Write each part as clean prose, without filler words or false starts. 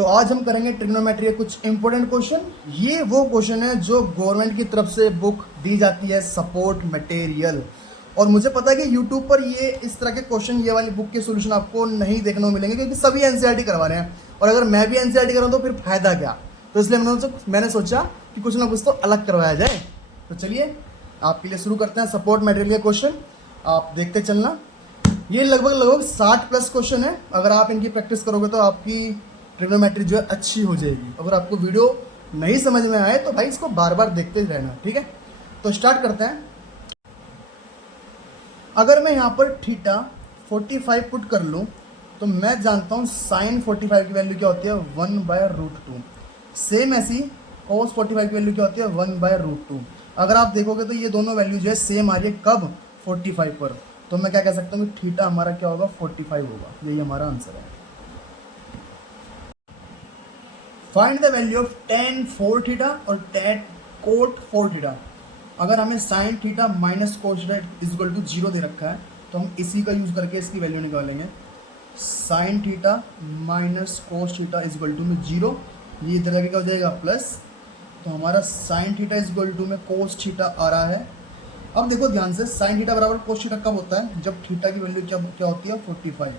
तो आज हम करेंगे ट्रिग्नोमेट्री के कुछ इंपॉर्टेंट क्वेश्चन। ये वो क्वेश्चन है जो गवर्नमेंट की तरफ से बुक दी जाती है, सपोर्ट मटेरियल। और मुझे पता है कि यूट्यूब पर ये इस तरह के क्वेश्चन, ये वाली बुक के सॉल्यूशन आपको नहीं देखने को मिलेंगे, क्योंकि सभी एनसीईआरटी करवा रहे हैं। और अगर मैं भी एनसीईआरटी कराऊँ तो फिर फायदा क्या। तो इसलिए मैंने सोचा कि कुछ ना कुछ तो अलग करवाया जाए। तो चलिए आपके लिए शुरू करते हैं सपोर्ट मटेरियल के क्वेश्चन, आप देखते चलना। ये लगभग 60 प्लस क्वेश्चन है। अगर आप इनकी प्रैक्टिस करोगे तो आपकी ट्रिग्नोमेट्री जो है अच्छी हो जाएगी। अगर आपको वीडियो नहीं समझ में आए तो भाई इसको बार बार देखते रहना, ठीक है। तो स्टार्ट करते हैं। अगर मैं यहाँ पर थीटा 45 पुट कर लूँ तो मैं जानता हूँ साइन 45 की वैल्यू क्या होती है, 1/√2। सेम ऐसी cos 45 की वैल्यू क्या होती है, 1/√2। अगर आप देखोगे तो ये दोनों वैल्यू जो है सेम आ रही है। कब? 45 पर। तो मैं क्या कह सकता हूँ कि थीटा हमारा क्या होगा, 45 होगा। यही हमारा आंसर है। Find the value of tan 4 theta और tan cot 4 थीटा। अगर हमें sine theta minus cos theta is equal to 0 दे रखा है तो हम इसी का यूज करके इसकी वैल्यू निकालेंगे। Sine theta minus cos theta is equal to में 0, ये इधर जाके क्या हो जाएगा प्लस। तो हमारा sine theta is equal to में कोस थीटा आ रहा है। अब देखो ध्यान से, साइन थीटा बराबर कोस थीटा कब होता है, जब थीटा की वैल्यू क्या होती है, 45।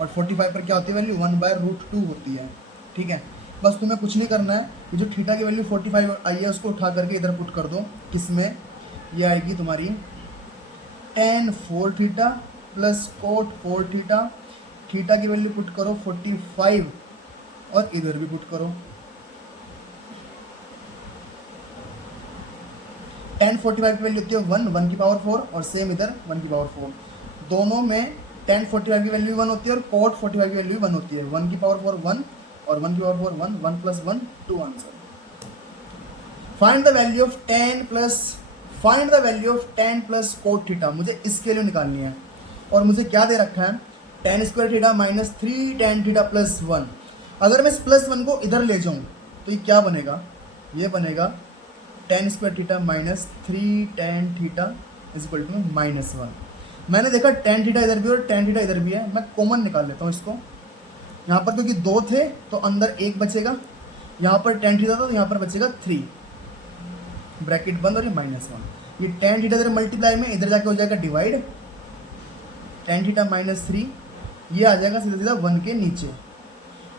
और 45 पर क्या होती है वैल्यू, 1/√2 होती है, ठीक है। बस तुम्हें कुछ नहीं करना है, ये जो थीटा की वैल्यू 45 आई है उसको उठा करके इधर पुट कर दो। किसमें? ये आएगी तुम्हारी tan 4 theta plus cot 4 theta. Theta की वैल्यू पुट करो 45 और इधर भी पुट करो। tan 45 की वैल्यू होती है 1 की पावर 4 और सेम इधर 1 की पावर 4। दोनों में tan 45 की वैल्यू 1 होती है और cot 45 की वैल्यू 1 होती है। 1 की पावर 4 1 और 1 की power 4 1, 1 + 1 2 answer. Find the value of tan plus cot theta. मुझे इसके लिए निकालनी है। और मुझे क्या दे रखा है, tan square theta minus 3 tan theta plus 1। अगर मैं इस प्लस 1 को इधर ले जाऊं तो ये क्या बनेगा, ये बनेगा tan square theta minus 3 tan theta is equal to -1। मैंने देखा tan थीटा इधर भी और tan थीटा इधर भी है, मैं कॉमन निकाल लेता हूँ इसको। यहाँ पर क्योंकि 2 थे तो अंदर 1 बचेगा, यहाँ पर tan थीटा था तो यहाँ पर बचेगा 3, ब्रैकेट बंद और ये -1। ये tan थीटा इधर मल्टीप्लाई में इधर जाके हो जाएगा डिवाइड, tan थीटा -3 ये आ जाएगा सीधा सीधा 1 के नीचे।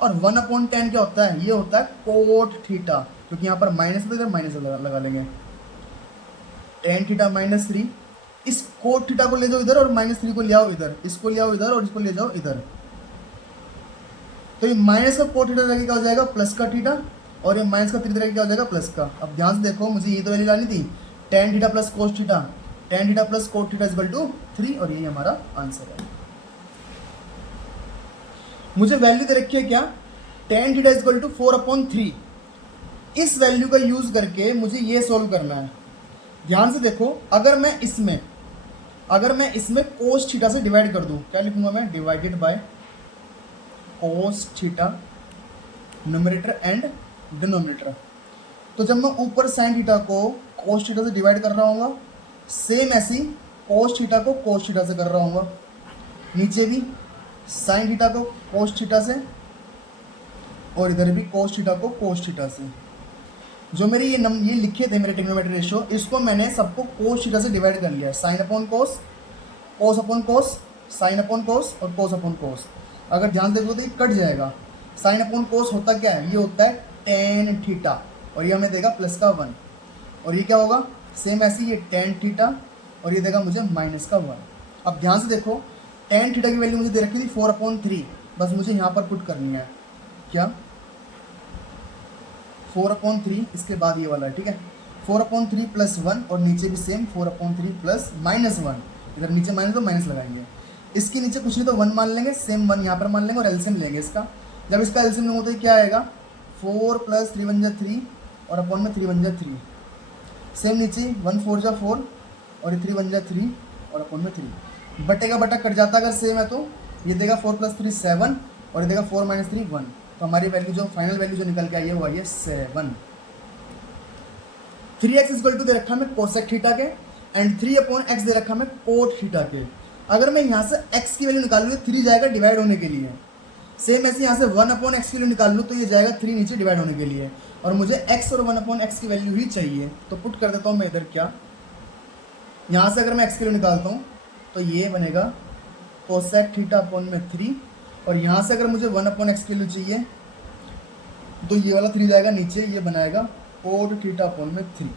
और 1/10 क्या होता है, ये होता है cot थीटा, क्योंकि यहाँ पर माइनस तो इधर माइनस लगा लेंगे। tan थीटा -3, इस cot थीटा को ले जाओ इधर और -3 को ले आओ इधर, इसको ले आओ इधर और इसको ले जाओ इधर। तो ये माइनस का cot थीटा रहेगा क्या हो जाएगा, प्लस का थीटा, और ये माइनस का 3 रहेगा क्या हो जाएगा, प्लस का। अब ध्यान से देखो, मुझे ये तो वैल्यू लानी थी, tan theta plus cos theta, tan theta plus cot theta is equal to 3, और यही हमारा आंसर है। मुझे वैल्यू दे रखी है क्या, tan theta is equal to 4/3। इस वैल्यू का यूज करके मुझे ये सोल्व करना है। ध्यान से देखो, अगर मैं इसमें cos थीटा से डिवाइड कर दूं, क्या लिखूंगा मैं, divided by cos theta numerator and denominator. तो जब मैं ऊपर sin थीटा को cos थीटा से डिवाइड कर रहा हूँ, सेम ऐसी cos थीटा को cos थीटा से कर रहा हूँ, नीचे भी sin थीटा को cos थीटा से और इधर भी cos थीटा को cos थीटा से। जो मेरे ये लिखे थे मेरे ट्रिग्नोमेट्री रेशियो, इसको मैंने सबको cos थीटा से डिवाइड कर लिया है। sin/cos, cos/cos, sin/cos और cos/cos। अगर ध्यान देखो तो ये कट जाएगा। sin/cos होता क्या है, ये होता है tan थीटा, और ये हमें देगा प्लस का 1। और ये क्या होगा, सेम ऐसे ये tan थीटा, और ये देगा मुझे -1। अब ध्यान से देखो, tan थीटा की वैल्यू मुझे दे रखी थी 4/3, बस मुझे यहाँ पर पुट करनी है। क्या, 4/3, इसके बाद ये वाला है, ठीक है। 4/3 + 1 और नीचे भी सेम 4/3 प्लस -1, इधर नीचे माइनस तो माइनस लगाएंगे। इसके नीचे कुछ नहीं तो 1 मान लेंगे, सेम 1 यहाँ पर मान लेंगे और एलसीएम लेंगे इसका। जब इसका एलसीएम लेंगे तो क्या आएगा, 4 + 3 × 3 और अपॉन में 3 × 3, सेम नीचे 1 4 × 4 और 3 × 3 और अपॉन में 3। बटे का बटा कट जाता अगर सेम है तो, ये देगा 4 + 3 7 और ये देगा 4 - 3 1। तो हमारी वैल्यू जो फाइनल वैल्यू जो निकल के आई है वो आई है 7। 3x इक्वल टू दे रखा हमें कोसेक थीटा के एंड 3/x दे रखा हमें कोट थीटा के। अगर मैं यहाँ से x की वैल्यू निकालूंगी 3 जाएगा डिवाइड होने के लिए, सेम ऐसे यहाँ से 1/x की वैल्यू निकाल लूँ तो ये जाएगा 3 नीचे डिवाइड होने के लिए, और मुझे x और 1/x की वैल्यू ही चाहिए। तो पुट कर देता हूँ मैं इधर क्या, यहाँ से अगर मैं x की वैल्यू निकालता हूँ तो ये बनेगा कोसेक थीटा अपॉन में 3, और यहाँ से अगर मुझे 1/x की वैल्यू चाहिए तो ये वाला 3 जाएगा नीचे, ये बनाएगा कोट थीटा अपॉन में 3।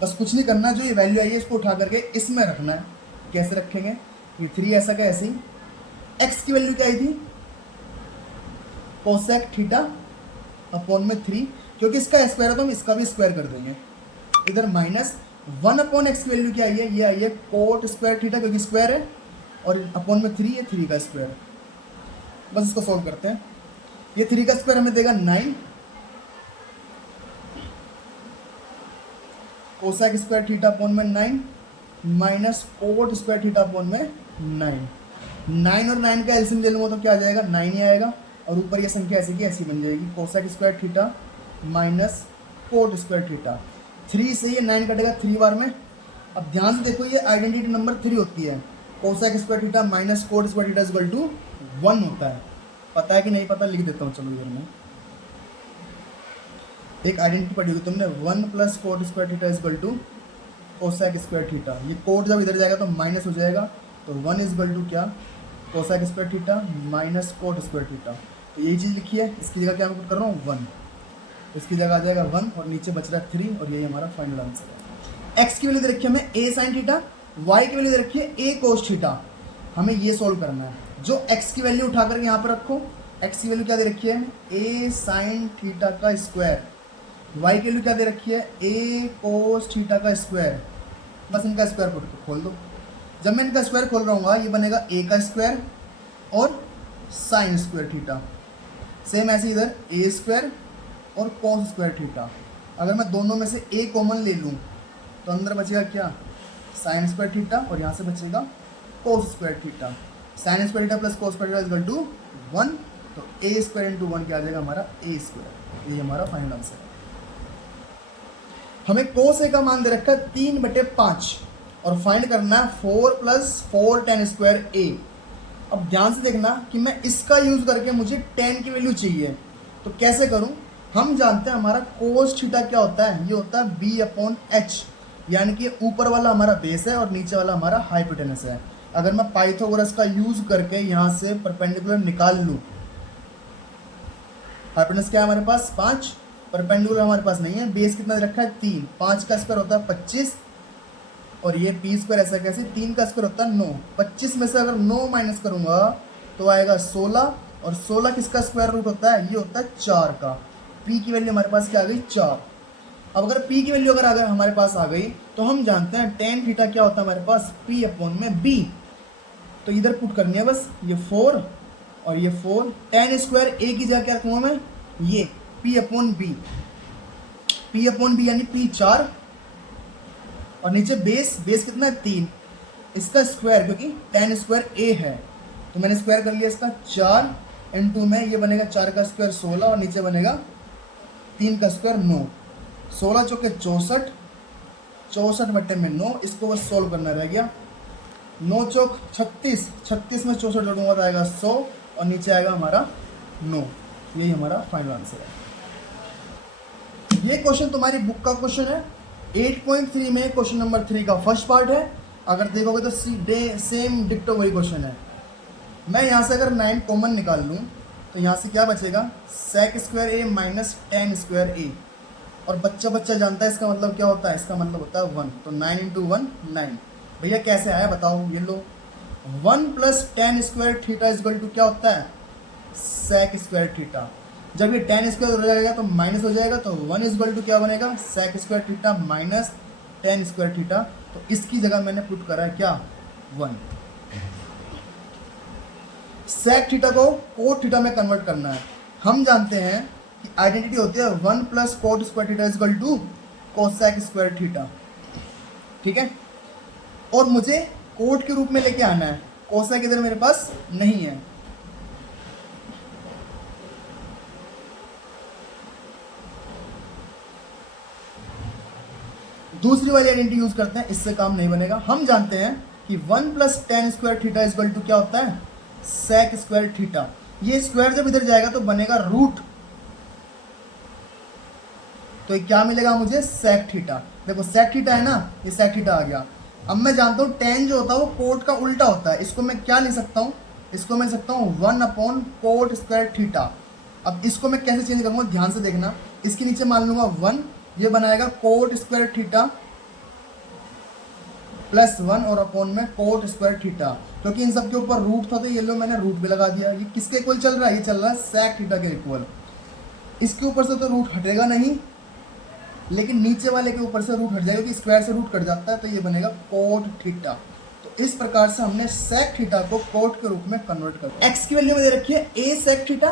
बस कुछ नहीं करना, जो ये वैल्यू आई है इसको उठा करके इसमें रखना है। कैसे रखेंगे, ये 3 ऐसा का ऐसे ही, x की वैल्यू क्या आई थी कोसेक थीटा अपॉन में 3, क्योंकि इसका स्क्वायर है तो हम इसका भी स्क्वायर कर देंगे। इधर माइनस 1/x की वैल्यू क्या आई है, ये आई है कोट स्क्वायर थीटा, क्योंकि स्क्वायर है, और अपॉन में 3, ये 3 का स्क्वायर। बस इसको सॉल्व करते हैं। ये 3 का स्क्वायर हमें देगा 9, कोसेक स्क्वायर थीटा अपॉन में 9 minus cot square theta upon में 9 और 9 का एलसीएम ले लूँगा तो क्या आ जाएगा, 9 ही आएगा, और ऊपर ये संख्या ऐसी की ऐसी बन जाएगी, cosec square theta minus cot square theta. 3 से ये 9 कटेगा 3 बार में। अब ध्यान से देखो, ये आइडेंटिटी नंबर 3 होती है, cosec square theta minus cot square theta equal to 1 होता है। पता है कि नहीं पता, लिख देता हूँ चलो इधर में। एक आइडेंटिटी पढ़ी होगी तुमने, 1 plus cot square theta equal to cosec square theta. ये कोट जब इधर जाएगा तो माइनस हो जाएगा, तो 1 इक्वल टू क्या, cosec square theta minus cot square theta. तो यही चीज़ लिखी है, इसकी जगह क्या मैं कर रहा हूँ 1, इसकी जगह आ जाएगा 1, और नीचे बच रहा है 3, और यही हमारा फाइनल आंसर है। एक्स की वैल्यू दे रखी है हमें a साइन थीटा, वाई की वैल्यू दे रखी है a कोस थीटा। हमें ये सोल्व करना है। जो x की वैल्यू उठा करके यहाँ पर रखो, x की वैल्यू क्या दे रखी है, a साइन थीटा का स्क्वायर, y की वैल्यू क्या दे रखी है, a कोस थीटा का स्क्वायर। बस इनका स्क्वायर खोल दो। जब मैं इनका स्क्वायर खोल रहा हूँ ये बनेगा a का स्क्वायर और साइन स्क्वायर थीटा। सेम ऐसे इधर a स्क्वायर और कोस स्क्वायर थीटा। अगर मैं दोनों में से a कॉमन ले लूँ तो अंदर बचेगा क्या, साइन स्क्वायर थीटा, और यहाँ से बचेगा cos square theta. Sine square theta plus cos square theta equal to 1, तो a स्क्वायर इंटू 1 क्या आ जाएगा हमारा a स्क्वायर। ये हमारा फाइनल आंसर है। हमें कोस a का मान दे रखा है 3/5, और फाइंड करना है 4 प्लस 4 tan स्क्वायर a। अब ध्यान से देखना कि मैं इसका यूज करके मुझे tan की वैल्यू चाहिए, तो कैसे करूं। हम जानते हैं हमारा कोस थीटा क्या होता है, ये होता है b/h, यानी कि ऊपर वाला हमारा बेस है और नीचे वाला हमारा हाइपोटेनस है। अगर मैं पाइथागोरस का यूज करके यहाँ से परपेंडिकुलर निकाल लूँ, हाइपोटेनस क्या है हमारे पास 5, परपेंडिकुलर हमारे पास नहीं है, बेस कितना रखा है 3, 5 का स्क्वायर होता है 25, और ये पी स्क्वायर ऐसा कैसे, 3 का स्क्वायर होता है 9। 25 में से अगर 9 माइनस करूँगा तो आएगा 16, और 16 किसका स्क्वायर रूट होता है, ये होता है 4 का। पी की वैल्यू हमारे पास क्या आ गई 4। अब अगर p की वैल्यू अगर हमारे पास आ गई तो हम जानते हैं tan थीटा क्या होता है हमारे पास, p अपॉन में b। तो इधर पुट करनी है बस, ये 4 और ये 4, tan स्क्वायर a की जगह क्या रखूँगा मैं, ये p अपॉन b यानी p 4, और नीचे बेस कितना है 3, इसका स्क्वायर, क्योंकि tan स्क्वायर a है तो मैंने स्क्वायर कर लिया इसका 4 इंटू में, ये बनेगा 4 का स्क्वायर 16, और नीचे बनेगा 3 का स्क्वायर 9। 16 चौके 64, 64 में 9, इसको बस सोल्व करना रह गया। 9 चौक 36, 36 में 64 जोड़ूंगा तो आएगा 100, और नीचे आएगा हमारा 9। यही हमारा फाइनल आंसर है। ये क्वेश्चन तुम्हारी बुक का क्वेश्चन है, 8.3 में क्वेश्चन नंबर 3 का फर्स्ट पार्ट है। अगर देखोगे तो सेम डिक्टो वही क्वेश्चन है। मैं यहाँ से अगर 9 कॉमन निकाल लूँ तो यहाँ से क्या बचेगा, सेक स्क्वायर ए माइनस tan स्क्वायर ए, और बच्चा जानता है इसका मतलब क्या होता है, इसका मतलब होता है 1, तो 9 इंटू 1 9। भैया कैसे आया बताओ, ये लो 1 plus tan square theta equal to क्या होता है, सेक स्क्वायर थीटा। जब ये tan स्क्वायर हो जाएगा तो माइनस हो जाएगा, तो 1 इक्वल टू क्या बनेगा, sec square theta minus tan square theta. तो इसकी जगह मैंने पुट करा है क्या 1। सेक थीटा को कोट थीटा में कन्वर्ट करना है। हम जानते हैं कि आइडेंटिटी होती है 1 plus cot square theta equal to cosec square theta, ठीक है। और मुझे कोट के रूप में लेके आना है, कोसेक इधर मेरे पास नहीं है। दूसरी वाली आइडेंटिटी यूज करते हैं, इससे काम नहीं बनेगा। हम जानते हैं कि 1 plus tan square theta equal to क्या होता है, सेक स्क्वायर थीटा। ये स्क्वायर जब इधर जाएगा तो बनेगा रूट, तो ये क्या मिलेगा मुझे, सेक थीटा। देखो सेक थीटा है ना, ये सेक थीटा आ गया। अब मैं जानता हूँ टेन जो होता है वो कोट का उल्टा होता है, इसको मैं क्या लिख सकता हूँ, इसको मैं सकता हूँ 1 कोट स्क्वायर थीटा। अब इसको मैं कैसे चेंज करूँगा, ध्यान से देखना, इसके नीचे मान लूंगा 1, ये बनाएगा कोट स्क्वायर थीटा प्लस 1 और अपॉन में कोट स्क्वायर थीटा, क्योंकि इन सब के ऊपर रूट था तो ये लो मैंने रूट भी लगा दिया। ये किसके इक्वल चल रहा है, ये चल रहा है सेक थीटा के इक्वल। इसके ऊपर से तो रूट हटेगा नहीं, लेकिन नीचे वाले के ऊपर से रूट हट जाएगा, क्योंकि स्क्वायर से रूट कट जाता है, तो ये बनेगा कोट थीटा। तो इस प्रकार से हमने सेक थीटा को कोट के रूप में कन्वर्ट कर दिया। एक्स की वैल्यू में दे रखी है ए सेक थीटा,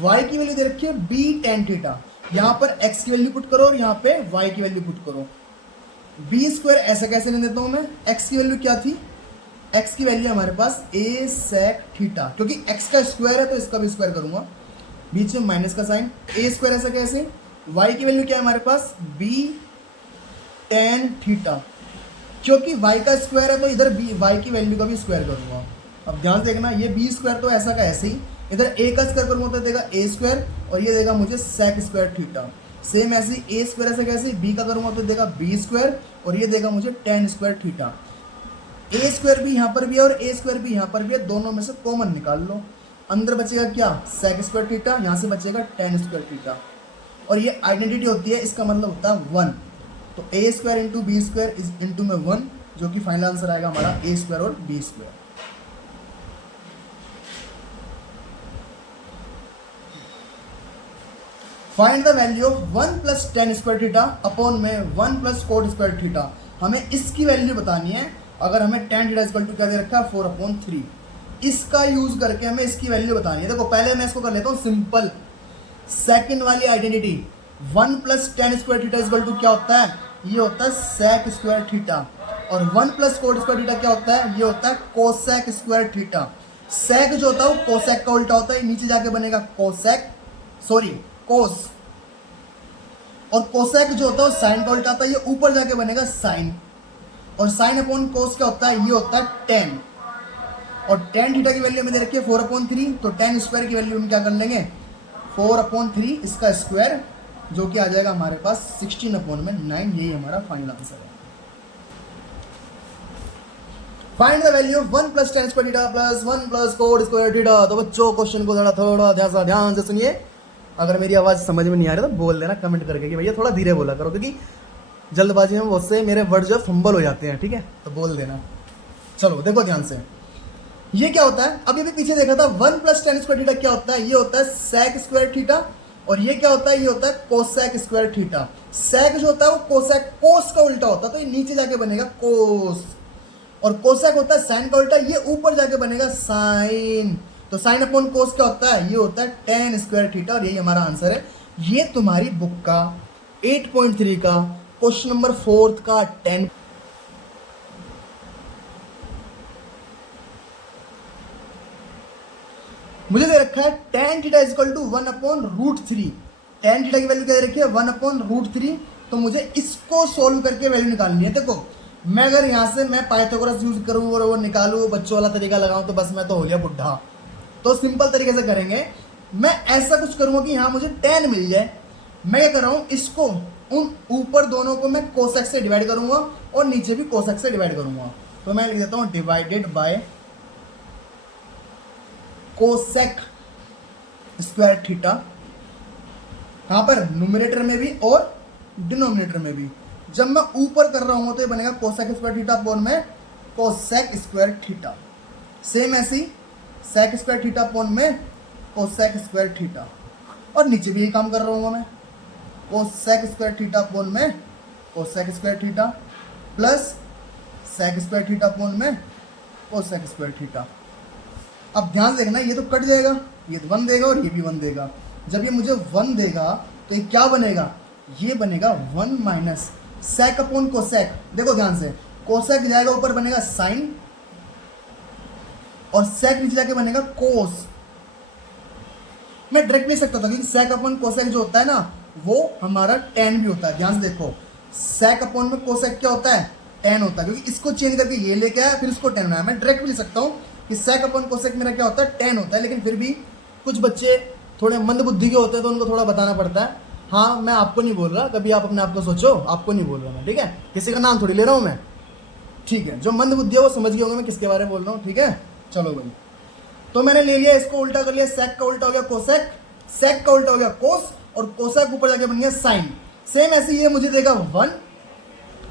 वाई की वैल्यू दे रखी है बी टेन थीटा। यहाँ पर एक्स की वैल्यू पुट करो और यहाँ पे वाई की वैल्यू पुट करो। बी स्क्वायर ऐसे कैसे नहीं देता हूँ मैं, एक्स की वैल्यू क्या थी, एक्स की वैल्यू हमारे पास ए सेक थीटा, क्योंकि एक्स का स्क्वायर है तो इसका भी स्क्वायर करूंगा, बीच में माइनस का साइन, ए स्क्वायर ऐसा कैसे। वाई की वैल्यू क्या है हमारे पास, बी टेन थीटा, क्योंकि वाई का स्क्वायर है तो इधर बी वाई की वैल्यू का भी स्क्वायर करूंगा। अब ध्यान से देखना, ये बी स्क्वायर तो ऐसा का ऐसे ही, इधर ए का स्क्वायर करूंगा तो देगा ए स्क्वायर और ये देगा मुझे सेक स्क्वायर थीटा। सेम ऐसे ही ए स्क्वायर ऐसे कैसे, बी का करूंगा तो देगा बी स्क्वायर और ये देगा मुझे टेन स्क्वायर थीटा। ए स्क्वायर भी यहाँ पर भी है और ए स्क्वायर भी यहाँ पर भी है, दोनों में से कॉमन निकाल लो, अंदर बचेगा क्या, सेक स्क्वायर थीटा, यहाँ से बचेगा टेन स्क्वायर थीटा। और ये आइडेंटिटी होती है, इसका मतलब होता है 1, तो A square into B square is into में 1, जो कि फाइनल आंसर आएगा हमारा ए स्क्वायर और B square. Find the value of 1 plus tan square theta upon में 1 प्लस कोट स्क्वायर थीटा। हमें इसकी वैल्यू बतानी है, अगर हमें टेन थीटा इक्वल टू क्या दे रखा है 4/3, इसका यूज करके हमें इसकी वैल्यू बतानी है। देखो पहले मैं इसको कर लेता हूँ सिंपल, सेकंड वाली identity 1 plus tan square theta equal to क्या होता है, ये होता है सेक स्क्वायर थीटा, और 1 प्लस कोट स्क्वायर थीटा क्या होता है, ये होता है कोसेक स्क्वायर थीटा। सेक जो होता है वो कोसेक का उल्टा होता है, नीचे जाके बनेगा कोसेक, सॉरी कोस, और कोसेक जो होता है वो साइन का उल्टा आता है, ये ऊपर जाके बनेगा साइन, और साइन अपॉन कोस क्या होता है, ये होता है टेन, और टेन थीटा की वैल्यू में दे रखी है 4/3, तो टेन स्क्वायर की वैल्यू हम क्या कर लेंगे 4/3 इसका स्क्वायर, जो कि आ जाएगा हमारे पास 16/9, यही हमारा फाइनल आंसर है। Find the value of 1 plus tan square theta plus 1 plus cot square theta. तो बच्चों क्वेश्चन को थोड़ा ध्यान से सुनिए, अगर मेरी आवाज़ समझ में नहीं आ रही तो बोल देना कमेंट करके कि भैया थोड़ा धीरे बोला करो, क्योंकि जल्दबाजी में बहुत से मेरे वर्ड जो फंबल हो जाते हैं, ठीक है, तो बोल देना। चलो देखो ध्यान से, ये क्या होता है, अभी भी पीछे देखा था 1 प्लस टेन स्क्वायर थीटा क्या होता है, ये होता है सेक स्क्वायर थीटा, और ये क्या होता है, ये होता है कोसेक स्क्वायर थीटा। सेक जो होता है वो कोसेक कोस का उल्टा होता है, तो ये नीचे जाके बनेगा कोस, और कोसेक होता है साइन का उल्टा, ये ऊपर जाके बनेगा साइन, तो साइन अपॉन कोस क्या होता है, ये होता है टेन स्क्वायर थीटा, और यही हमारा आंसर है। ये तुम्हारी बुक का 8.3 का क्वेश्चन नंबर 4 का 10। मुझे दे रखा है tan theta equal to 1/√3, tan theta की वैल्यू क्या दे रखी है 1/√3, तो मुझे इसको सोल्व करके वैल्यू निकालनी है। देखो मैं अगर यहाँ से मैं पाइथागोरस यूज करूँ और वो निकालूँ, बच्चों वाला तरीका लगाऊं, तो बस मैं तो हो गया बुढ़ा। तो सिंपल तरीके से करेंगे, मैं ऐसा कुछ करूंगा कि यहाँ मुझे 10 मिल जाए। मैं क्या कर रहा हूँ, इसको उन ऊपर दोनों को मैं कोसेक से डिवाइड करूंगा और नीचे भी कोसेक से डिवाइड करूंगा, तो मैं लिख देता हूँ divided by cosec square theta, कहाँ पर, न्यूमरेटर में भी और डिनोमिनेटर में भी। जब मैं ऊपर कर रहा हूँ तो ये बनेगा कोसेक स्क्वायर थीटा अपॉन में कोसेक स्क्वायर थीटा। सेम ऐसी सेक स्क्वायर थीटा अपॉन में कोसेक स्क्वायर थीटा, और नीचे भी यही काम कर रहा हूँ मैं, कोसेक स्क्वायर थीटा अपॉन में cosec square theta plus sec square theta upon में कोसेक स्क्वायर थीटा। अब ध्यान से देखना, ये तो कट जाएगा, ये 1 देगा और ये भी 1 देगा। जब ये मुझे 1 देगा तो ये क्या बनेगा, ये बनेगा 1 माइनस सेक अपॉन कोसेक। देखो ध्यान से, कोसेक जाएगा ऊपर बनेगा साइन, और सेक नीचे जाके बनेगा कोस। मैं डायरेक्ट नहीं सकता था, क्योंकि सेक अपॉन कोसेक जो होता है ना वो हमारा टेन भी होता है। ध्यान से देखो, सेक अपॉन में कोसेक क्या होता है, टेन होता है, क्योंकि इसको चेंज करके ये लेके आया फिर इसको टेन बनाया। मैं डायरेक्ट भी लिख सकता हूँ कि सेक अपॉन कोसेक मेरा क्या होता है, टेन होता है, लेकिन फिर भी कुछ बच्चे थोड़े मंद बुद्धि के होते हैं तो उनको थोड़ा बताना पड़ता है। हाँ, मैं आपको नहीं बोल रहा, कभी आप अपने आप को सोचो, आपको नहीं बोल रहा मैं, ठीक है, किसी का नाम थोड़ी ले रहा हूँ मैं, ठीक है। जो मंद बुद्धि है वो समझ गए होंगे मैं किसके बारे में बोल रहा हूँ, ठीक है। चलो भाई, तो मैंने ले लिया, इसको उल्टा कर लिया, सेक का उल्टा हो गया कोसेक, सेक का उल्टा हो गया कोस, और कोसेक ऊपर जाके बन गया साइन। सेम ऐसे ये मुझे देगा 1,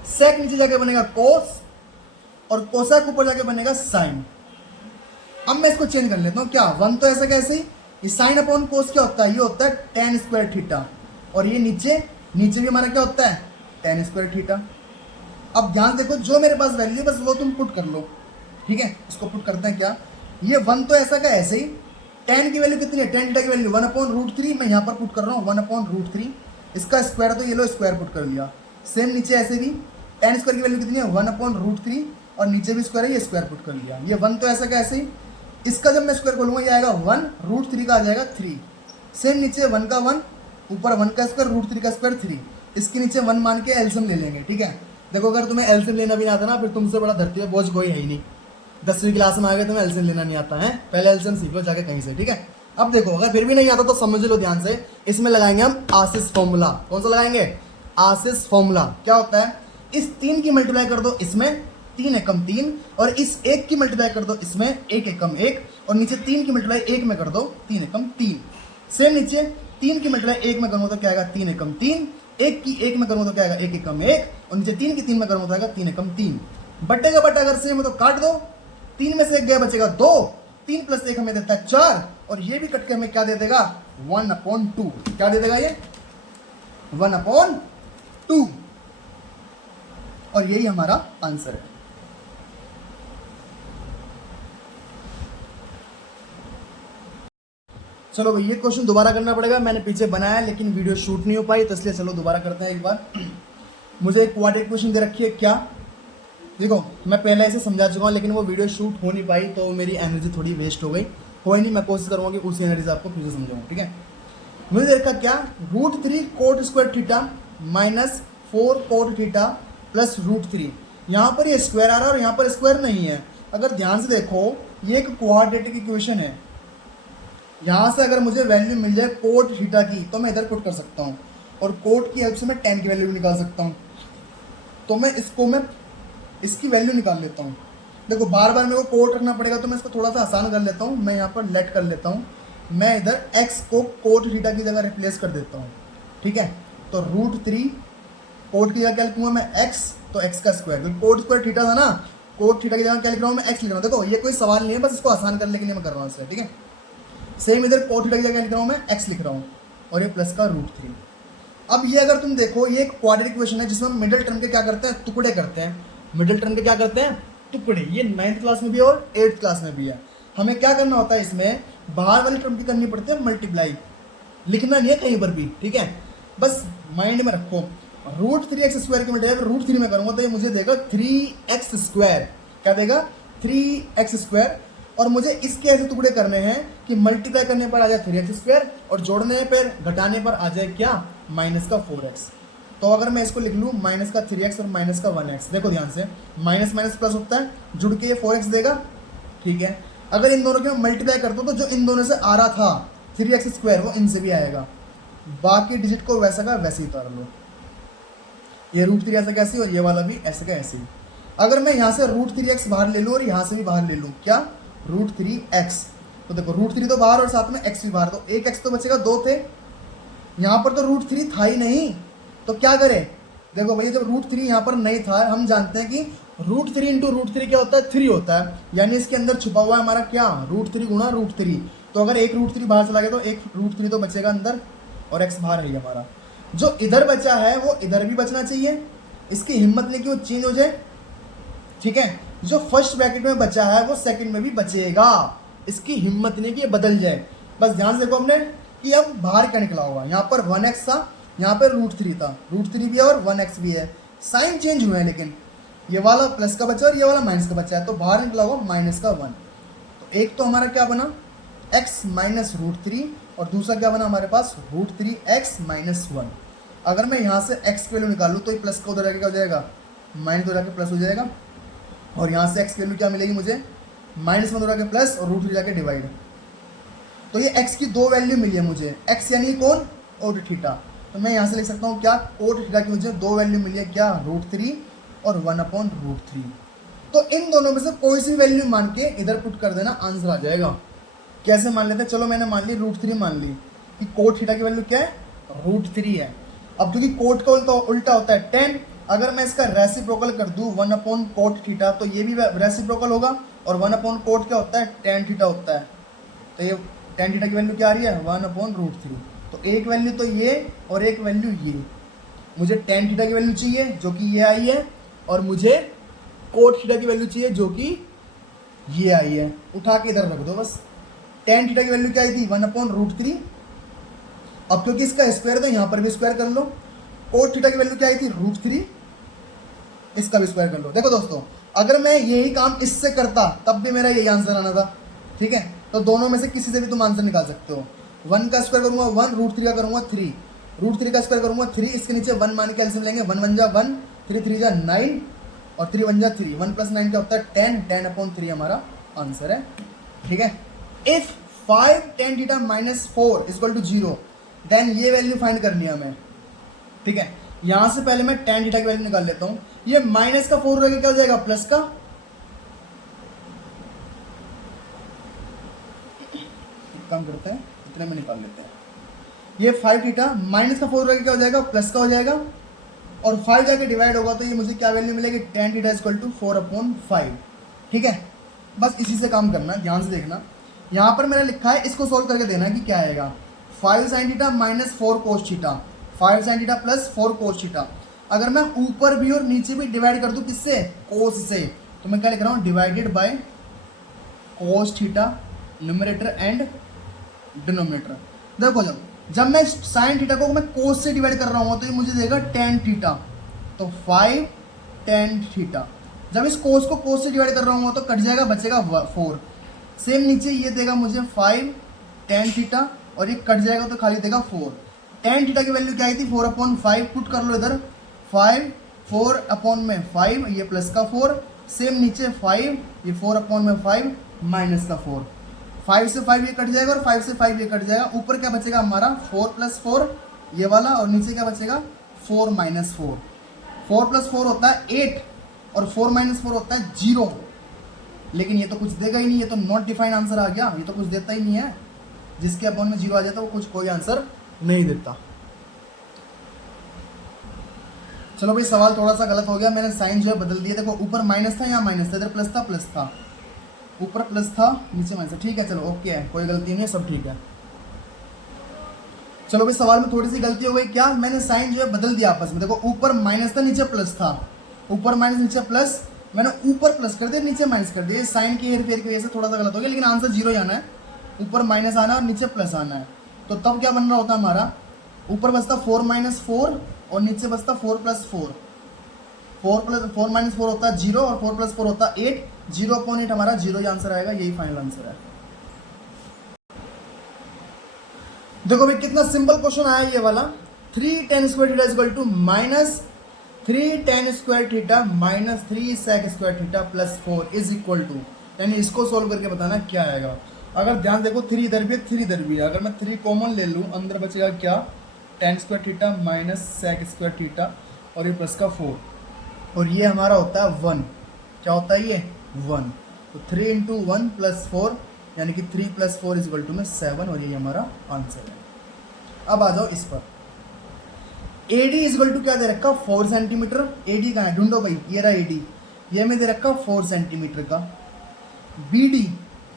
सेक नीचे जाके बनेगा कोस, और कोसेक ऊपर जाके बनेगा साइन। अब मैं इसको चेंज कर लेता हूँ, क्या 1 तो ऐसा कैसे ही, ये साइन अपॉन कोस क्या होता है, ये होता है tan स्क्वायर थीटा, और ये नीचे भी हमारा क्या होता है, tan स्क्वायर थीटा। अब ध्यान देखो, जो मेरे पास वैल्यू बस वो तुम पुट कर लो, ठीक है। इसको पुट करते हैं, क्या ये 1 तो ऐसा का ऐसे ही, tan की वैल्यू कितनी है, tan थीटा की वैल्यू 1/√3, मैं यहाँ पर पुट कर रहा हूँ 1/√3, इसका स्क्वायर तो ये लो स्क्वायर पुट कर लिया। सेम नीचे ऐसे भी tan स्क्वायर की वैल्यू कितनी है 1/√3, और नीचे भी स्क्वायर है, ये स्क्वायर पुट कर लिया। ये 1 तो ऐसा का ऐसे ही, इसका जब मैं स्क्वायर बोलूँगा ये आएगा 1/√3 का आ जाएगा 3। सेम नीचे 1 का 1, ऊपर 1 का स्क्वायर, √3 का स्क्वायर 3, इसके नीचे 1 मान के एलसीएम ले लेंगे, ठीक है। देखो अगर तुम्हें एलसीएम लेना भी नहीं आता ना, फिर तुमसे बड़ा धरती पे बोझ कोई है ही नहीं। 10वीं क्लास में आ गए तुम्हें एलसीएम लेना नहीं आता है, पहले एलसीएम सीख लो जाके कहीं से, ठीक है। अब देखो अगर फिर भी नहीं आता तो समझ लो ध्यान से, इसमें लगाएंगे हम आसिस फॉर्मूला। कौन सा लगाएंगे, आसिस फॉर्मूला। क्या होता है, इस 3 की मल्टीप्लाई कर दो इसमें 3 एकम 3, और इस 1 की मल्टीप्लाई कर दो इसमें 1 एकम 1, और नीचे 3 की मल्टीप्लाई 1 में कर दो 3 एकम 3। सेम नीचे 3 की मल्टीप्लाई 1 में करूँगा तो क्या आएगा 3 एकम 3, 1 की 1 में करूँगा तो क्या आएगा 1 एकम 1, और नीचे 3 की 3 में करूँगा तो आएगा 3 एकम 3। बट्टे का बट्टा अगर सेम है तो काट दो, 3 में से 1 गया बचेगा 2, 3 + 1 हमें देता है 4, और ये भी कट के हमें क्या दे देगा 1/2। क्या दे देगा ये 1/2, और यही हमारा आंसर है। चलो भाई, ये क्वेश्चन दोबारा करना पड़ेगा, मैंने पीछे बनाया लेकिन वीडियो शूट नहीं हो पाई, तो इसलिए चलो दोबारा करते हैं एक बार। मुझे एक क्वाड्रेटिक क्वेश्चन दे रखी है, क्या देखो मैं पहले ऐसे समझा चुका हूँ लेकिन वो वीडियो शूट हो नहीं पाई तो मेरी एनर्जी थोड़ी वेस्ट हो गई। कोई नहीं, मैं कोशिश करूँगा कि उसी एनर्जी से आपको फिर से समझाऊँ, ठीक है। मुझे दे रखा क्या, √3 cot square theta -4 cot theta plus √3। यहाँ पर ये स्क्वायर आ रहा है और यहाँ पर स्क्वायर नहीं है। अगर ध्यान से देखो ये एक क्वाड्रेटिक इक्वेशन है, यहाँ से अगर मुझे वैल्यू मिल जाए कोट थीटा की तो मैं इधर पुट कर सकता हूँ, और कोट की हेल्प से मैं tan की वैल्यू भी निकाल सकता हूँ। तो मैं इसकी वैल्यू निकाल लेता हूँ। देखो बार बार मेरे को कोट रखना पड़ेगा तो मैं इसको थोड़ा सा आसान कर लेता हूँ। मैं यहाँ पर लेट कर लेता हूँ, मैं इधर x को कोट थीटा की जगह रिप्लेस कर देता हूँ, ठीक है। तो √3 कोट की जगह क्या लिखूंगा मैं x, तो x का स्क्वायर, क्योंकि कोट स्क्वायर थीटा था ना, कोट थीटा की जगह क्या लिख रहा हूँ मैं x लिख रहा हूँ। देखो ये कोई सवाल नहीं है, बस इसको आसान करने के लिए मैं कर रहा हूँ इसे, ठीक है। सेम इधर कोट थीटा की जगह लिख रहा हूँ मैं x लिख रहा हूँ, और ये प्लस का √3। अब ये अगर तुम देखो ये एक क्वाड्रेटिक इक्वेशन है जिसमें हम मिडिल टर्म के क्या करते हैं, टुकड़े करते हैं। मिडिल टर्म के क्या करते हैं, टुकड़े। ये 9th क्लास में भी है और 8th क्लास में भी है। हमें क्या करना होता है, इसमें बाहर वाली टर्म की करनी पड़ती है मल्टीप्लाई, लिखना नहीं है कहीं पर भी, ठीक है। बस माइंड में रखो, √3x² की मल्टीप्लाई √3 में करूँगा तो ये मुझे देगा 3x²। क्या देगा 3x²। और मुझे इसके ऐसे टुकड़े करने हैं कि मल्टीप्लाई करने पर आ जाए 3x² और जोड़ने पर घटाने पर आ जाए क्या -4x। तो अगर मैं इसको लिख लूँ -3x और -1x, देखो ध्यान से माइनस माइनस प्लस होता है, जुड़ के ये 4x देगा, ठीक है। अगर इन दोनों के मैं मल्टीप्लाई करता हूँ तो जो इन दोनों से आ रहा था 3x² वो इनसे भी आएगा, बाकी डिजिट को वैसा का वैसे ही उतार लो। ये √3 ऐसा कैसे और ये वाला भी ऐसे का ऐसे ही। अगर मैं यहाँ से √3x बाहर ले लूँ और यहाँ से भी बाहर ले लूँ, क्या √3x, तो देखो √3 तो बाहर और साथ में x भी बाहर, तो एक x तो बचेगा, 2 थे। यहाँ पर तो √3 था ही नहीं, तो क्या करें, देखो भैया जब √3 यहाँ पर नहीं था, हम जानते हैं कि √3 × √3 क्या होता है 3 होता है, यानी इसके अंदर छुपा हुआ है हमारा क्या √3 गुणा √3। तो अगर एक √3 बाहर चला गया तो एक √3 तो बचेगा अंदर, और x बाहर है हमारा। जो इधर बचा है वो इधर भी बचना चाहिए, इसकी हिम्मत नहीं कि वो चेंज हो जाए, ठीक है। जो फर्स्ट ब्रैकेट में बचा है वो सेकंड में भी बचेगा, इसकी हिम्मत नहीं कि ये बदल जाए। बस ध्यान से देखो हमने कि अब बाहर क्या निकला होगा, यहाँ पर 1x था, यहाँ पर √3 था, √3 भी है और 1x भी है, साइन चेंज हुए हैं, लेकिन ये वाला प्लस का बचा और ये वाला माइनस का बचा है, तो बाहर निकला होगा -1। तो एक तो हमारा क्या बना x -√3 और दूसरा क्या बना हमारे पास √3x -1। अगर मैं यहाँ से x की वैल्यू निकाल लूँ तो ये प्लस का उधर क्या हो जाएगा, माइनस हो जाके प्लस हो जाएगा, और यहाँ से x की वैल्यू क्या मिलेगी मुझे -1 हो जाके प्लस और √3 जाके डिवाइड। तो ये x की दो वैल्यू मिली है मुझे, x यानी कौन, कोट थीटा। तो मैं यहाँ से लिख सकता हूँ क्या, कोट थीटा की मुझे दो वैल्यू मिली है क्या, √3 और 1/√3। तो इन दोनों में से कोई सी वैल्यू मान के इधर पुट कर देना, आंसर आ जाएगा। कैसे मान लेते हैं, चलो मैंने मान ली √3 मान ली कि कोट थीटा की वैल्यू क्या है, √3 है। अब क्योंकि कोट का उल्टा होता है 10, अगर मैं इसका रेसिप्रोकल कर दूं 1/कोट थीटा तो ये भी रेसिप्रोकल होगा, और 1/कोट क्या होता है, tan थीटा होता है। तो ये tan थीटा की वैल्यू क्या आ रही है, 1/√3। तो एक वैल्यू तो ये और एक वैल्यू ये, मुझे tan थीटा की वैल्यू चाहिए जो कि ये आई है, और मुझे कोट थीटा की वैल्यू चाहिए जो कि ये आई है। उठा के इधर रख दो बस। tan थीटा की वैल्यू क्या आई थी, 1/√3। अब क्योंकि इसका स्क्वायर तो यहाँ पर भी स्क्वायर कर लो। कोट थीटा की वैल्यू क्या आई थी, √3, इसका भी स्क्वायर कर लो। देखो दोस्तों, अगर मैं यही काम इससे करता तब भी मेरा यही आंसर आना था, ठीक है। तो दोनों में से किसी से भी तुम आंसर निकाल सकते हो। 1 का स्क्वायर करूंगा 1, √3 का करूंगा 3, √3 का स्क्वायर करूंगा 3, इसके नीचे 1 मान के एलसीएम लेंगे, 1 1 जा 1, 3 3 जा 9 और 3 1 जा 3, 1 + 9 क्या होता है 10, 10/3 हमारा आंसर है, ठीक है। इफ 5 tan थीटा -4 = 0, देन ये वैल्यू फाइंड करनी है हमें, ठीक है। यहां से पहले मैं tan थीटा की वैल्यू निकाल लेता हूं। ये माइनस का 4 रहेगा, क्या हो जाएगा, प्लस का, काम करते हैं इतने में निकाल लेते हैं। ये 5 थीटा माइनस का 4 रहेगा, क्या हो जाएगा, प्लस का हो जाएगा, और 5 जाके डिवाइड होगा तो ये मुझे क्या वैल्यू मिलेगी, tan थीटा = 4/5, ठीक है। बस इसी से काम करना है, ध्यान से देखना। यहाँ पर मैंने लिखा है, इसको सोल्व करके देना है कि क्या आएगा। 5 sin theta -4 cos theta, 5 sin theta + 4 cos theta. अगर मैं ऊपर भी और नीचे भी डिवाइड कर दूं किससे, कोस से, तो मैं क्या लिख रहा हूँ, divided by cos theta, numerator and denominator. देखो जब मैं साइन थीटा को मैं कोस से डिवाइड कर रहा हूँ तो ये मुझे देगा tan थीटा, तो 5 tan थीटा। जब इस कोस को कोस से डिवाइड कर रहा हूँ तो कट जाएगा, बचेगा 4। सेम नीचे ये देगा मुझे 5 tan थीटा, और ये कट जाएगा तो खाली देगा 4। tan थीटा की वैल्यू क्या आई थी, 4/5, पुट कर लो इधर, 5 4/5, ये प्लस का 4, सेम नीचे 5, ये 4/5 माइनस का 4, 5 से 5 ये कट जाएगा और 5 से 5 ये कट जाएगा। ऊपर क्या बचेगा हमारा, 4 + 4 ये वाला, और नीचे क्या बचेगा, 4 - 4। 4 + 4 होता है 8, और 4 - 4 होता है 0। लेकिन ये तो कुछ देगा ही नहीं, ये तो नॉट डिफाइंड आंसर आ गया, ये तो कुछ देता ही नहीं है। जिसके अपॉन में 0 आ जाता है वो कुछ कोई आंसर नहीं देता। चलो भाई, सवाल थोड़ा सा गलत हो गया, मैंने साइन जो है बदल दिया। देखो ऊपर माइनस था, यहाँ माइनस था, इधर प्लस था, प्लस था, ऊपर प्लस था नीचे माइनस था, ठीक है। चलो ओके है, कोई गलती नहीं है, सब ठीक है। चलो भाई, सवाल में थोड़ी सी गलती हो गई, क्या, मैंने साइन जो है बदल दिया आपस में। देखो ऊपर माइनस था, नीचे प्लस था, ऊपर माइनस नीचे प्लस, मैंने ऊपर प्लस कर दिया, नीचे माइनस कर दिया। साइन की हेर फेर की वजह से थोड़ा सा गलत हो गया, लेकिन आंसर 0 ही आना है। ऊपर माइनस आना है और नीचे प्लस आना है, तो तब क्या बन रहा होता है हमारा, ऊपर बचता 4 - 4 और नीचे बचता 4 + 4। 4 - 4 होता है 0 और 4 + 4 होता है 8। 0/8 हमारा 0 ही आंसर आएगा, यही फाइनल आंसर है। देखो भाई कितना सिंपल क्वेश्चन आया ये वाला। 3 tan square theta = -3 tan square theta - 3 sec square theta + 4 = यानी इसको सोल्व करके बताना क्या आएगा। अगर ध्यान देखो 3 इधर भी है, 3 इधर भी है, अगर मैं 3 कॉमन ले लूँ, अंदर बचेगा क्या, tan square theta - sec square theta और ये प्लस का 4, और ये हमारा होता है 1। क्या होता है ये 1, तो 3 × 1 + 4 यानी कि 3 + 4 = 7, और ये हमारा आंसर है। अब आ जाओ इस पर। AD = क्या दे रखा, 4 सेंटीमीटर। AD कहाँ है, ढूंढो भाई, ये रहा AD, ये मैं दे रखा 4 सेंटीमीटर का।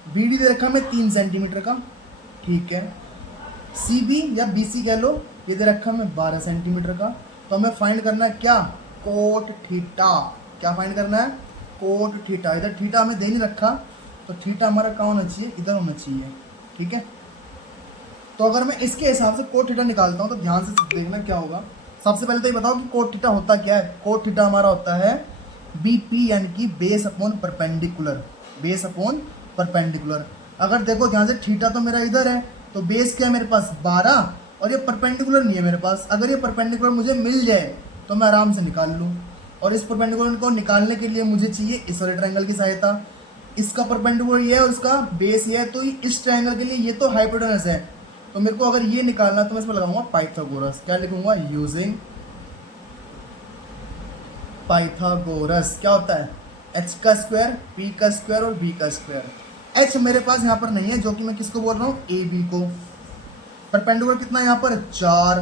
BD दे रखा मैं 3 सेंटीमीटर का, ठीक है। CB या BC कह लो, ये दे रखा मैं 12 सेंटीमीटर का। तो हमें फाइंड करना है क्या, कोट थीटा। क्या फाइंड करना है, कोट थीटा। इधर थीटा हमें दे नहीं रखा, तो थीटा हमारा कहाँ होना चाहिए, इधर होना चाहिए, ठीक है। तो अगर मैं इसके हिसाब से कोट थीटा निकालता हूँ तो ध्यान से देखना क्या होगा। सबसे पहले तो ये बताओ कि कोट थीटा होता क्या है। कोट थीटा हमारा होता है BP यानी कि base upon perpendicular, base upon perpendicular. अगर देखो ध्यान से, थीटा तो मेरा इधर है, तो बेस क्या है मेरे पास 12, और ये परपेंडिकुलर नहीं है मेरे पास। अगर ये परपेंडिकुलर मुझे मिल जाए तो मैं आराम से निकाल लूँ, और इस परपेंडिकुलर को निकालने के लिए मुझे चाहिए इस वाले ट्रायंगल की सहायता। इसका परपेंडिकुलर ये है और इसका बेस ये है, तो इस ट्रायंगल के लिए ये तो हाइपोटेनस है, तो मेरे को अगर ये निकालना तो मैं इसमें लगाऊंगा पाइथागोरस। क्या लिखूंगा? Using Pythagoras. क्या होता है? एच का स्क्वायर, पी का स्क्वायर और बी का स्क्वायर। एच मेरे पास यहाँ पर नहीं है, जो कि मैं किसको बोल रहा हूँ? ए बी को। परपेंडिकुलर कितना यहाँ पर? 4।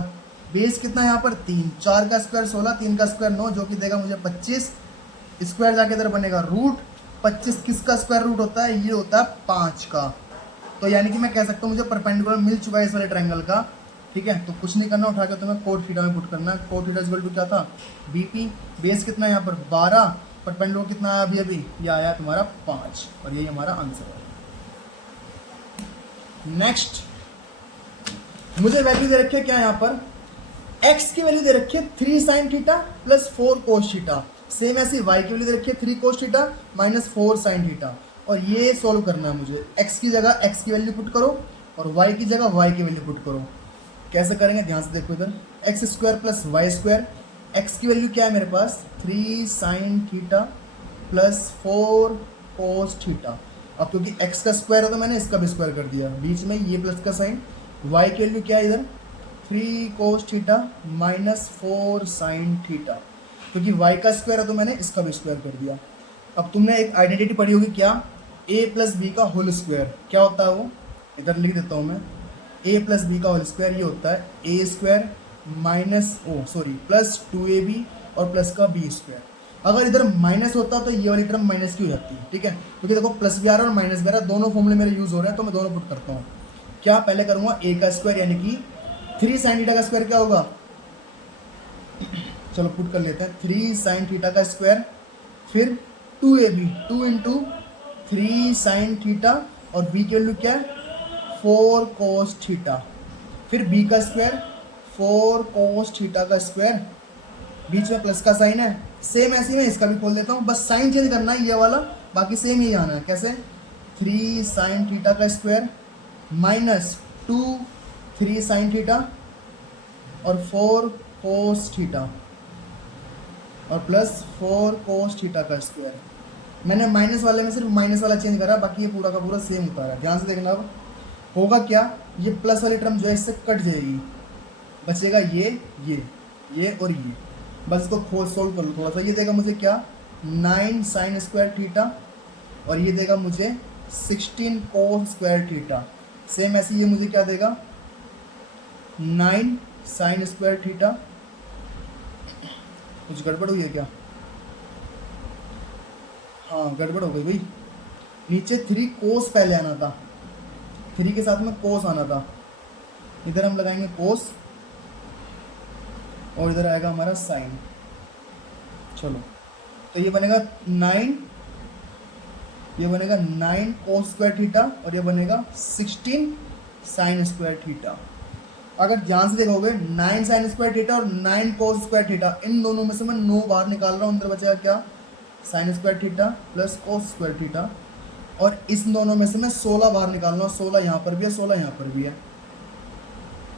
बेस कितना यहाँ पर? 3। 4 का स्क्वायर 16, 3 का स्क्वायर 9, जो कि देगा मुझे 25। स्क्वायर जाके इधर बनेगा रूट। 25 किसका स्क्वायर रूट होता है? ये होता है 5 का। तो यानी कि मैं कह सकता हूँ मुझे परपेंडिकुलर मिल चुका है इस वाले ट्रायंगल का। ठीक है, तो कुछ नहीं करना, उठा के तुम्हें कोट थीटा में पुट करना है। कोट थीटा इक्वल टू क्या था? बीपी। बेस कितना है यहाँ पर? 12। परपेंडिकुलर कितना आया अभी? ये आया तुम्हारा 5, और यही हमारा आंसर है। नेक्स्ट, मुझे वैल्यू दे रखी है क्या यहाँ पर? x की वैल्यू दे रखी है 3 sine theta plus 4 cos theta. Same ऐसी y की वैल्यू दे रखी है 3 cos theta minus 4 sine theta. और ये सोल्व करना है मुझे। x की जगह x की वैल्यू पुट करो और y की जगह y की वैल्यू पुट करो। कैसे करेंगे? ध्यान से देखो इधर। X square plus y square. X की वैल्यू क्या है मेरे पास? 3 sine theta plus 4 cos theta. अब क्योंकि एक्स का स्क्वायर है तो मैंने इसका भी स्क्वायर कर दिया, बीच में ये प्लस का साइन। वाई की वैल्यू क्या है इधर? 3 cos theta minus 4 sine theta. क्योंकि वाई का स्क्वायर है तो मैंने इसका भी स्क्वायर कर दिया। अब तुमने एक आइडेंटिटी पढ़ी होगी क्या? ए प्लस बी का होल स्क्वायर। क्या होता है वो? इधर लिख देता हूँ मैं। ए प्लस बी का होल स्क्वायर ये होता है ए स्क्वायर माइनस प्लस 2ab और प्लस का बी स्क्वायर। अगर इधर माइनस होता तो ये वाली टर्म माइनस की हो जाती है। ठीक है, क्योंकि देखो प्लस भी आ रहा है और माइनस भी आ रहा है, दोनों फॉर्मूले मेरे यूज हो रहे हैं, तो मैं दोनों पुट करता हूँ। क्या पहले करूँगा? ए का स्क्वायर यानी कि 3 साइन थीटा का स्क्वायर क्या होगा? चलो पुट कर लेते हैं। 3 साइन थीटा का स्क्वायर, फिर 2ab, 2 इंटू 3 साइन थीटा, और बी की वैल्यू क्या है? 4 कोस थीटा। फिर b का स्क्वायर, 4 कोस थीटा का स्क्वायर, बीच में प्लस का साइन है। सेम ऐसे ही मैं इसका भी खोल देता हूँ, बस साइन चेंज करना है ये वाला, बाकी सेम ही आना है। कैसे? 3 साइन थीटा का स्क्वायर माइनस 3 साइन थीटा और 4 कोस थीटा और प्लस 4 कोस थीटा का स्क्वायर। मैंने माइनस वाले में सिर्फ माइनस वाला चेंज करा, बाकी ये पूरा का पूरा सेम होता है। ध्यान से देखना। अब होगा क्या? ये प्लस वाली टर्म जो है इससे कट जाएगी, बचेगा ये और ये। बस इसको खोल सोल्व कर लो थोड़ा सा। ये देगा मुझे क्या? 9 साइन स्क्वायर थीटा, और ये देगा मुझे 16 कोस स्क्वायर थीटा। सेम ऐसे ये मुझे क्या देगा? 9 साइन स्क्वायर थीटा। कुछ गड़बड़ हुई है क्या? हाँ गड़बड़ हो गई भाई। नीचे 3 कोस पहले आना था, 3 के साथ में कोस आना था। इधर हम लगाएंगे कोस और इधर आएगा हमारा साइन। चलो, तो ये बनेगा 9, ये बनेगा 9 कोस स्क्वायर थीटा और ये बनेगा 16 साइन स्क्वायर थीटा। अगर ध्यान से देखोगे 9 साइन स्क्वायर थीटा और 9 कोस स्क्वायर थीटा, इन दोनों में से मैं 9 बाहर निकाल रहा हूँ। अंदर बचेगा क्या? Sign square theta plus cos square theta. और इस दोनों में से मैं 16 बाहर निकाल रहा हूँ। 16 यहाँ पर भी है, 16 यहाँ पर भी है।